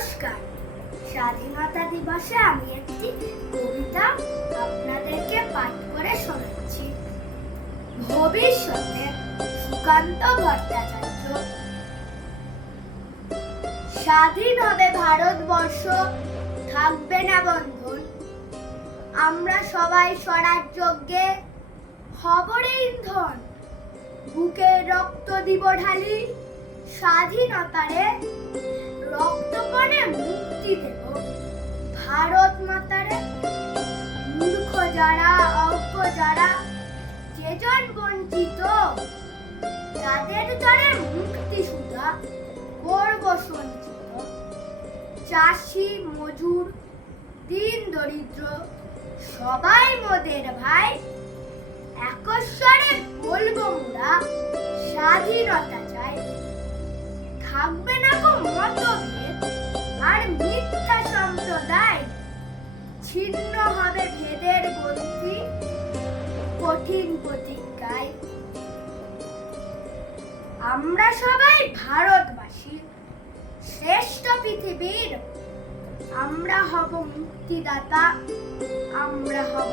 নমস্কার। স্বাধীনতা দিবসে আমি একটি কবিতা আপনাদেরকে পাঠ করে শোনাচ্ছি। ভবিষ্যতে সুকান্ত ভট্টাচার্য। স্বাধীন হবে ভারতবর্ষ, থাকবে না বন্ধন। আমরা সবাই স্বরাজ্যজ্ঞে খবরে ইন্ধন। বুকে রক্ত দিব ঢালি স্বাধীনতারে ভারত মাতারে মূর্খ যারা, অজ্ঞ যারা যেজন বঞ্চিত দ্বারে মুক্তি সঞ্চিত। চাষি, মজুর, দিন দরিদ্র, সবাই মোদের ভাই। একস্বরে বলব মোরা, স্বাধীনতা চাই। থাকবে না হবে ভেদের গতি, কঠিন প্রতিজ্ঞায়। আমরা সবাই ভারতবাসী, শ্রেষ্ঠ পৃথিবীর। আমরা হব মুক্তিদাতা, আমরা হব